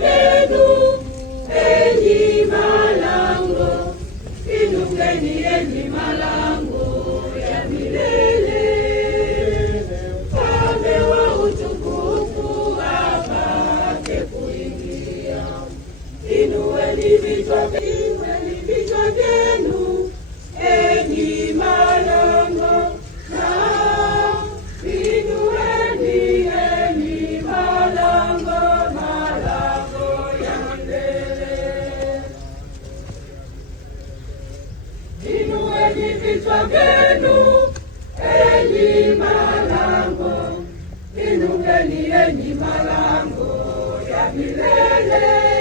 vyenu, enyi malango, inukeni enyi malango ya milele. Mfalme wa utukufu apate kuingia. Inueni vichwa vyenu, enyi malango, na inueni enyi malango ya milele. Inueni vichwa vyenu, enyi malango, inukeni enyi malango ya milele.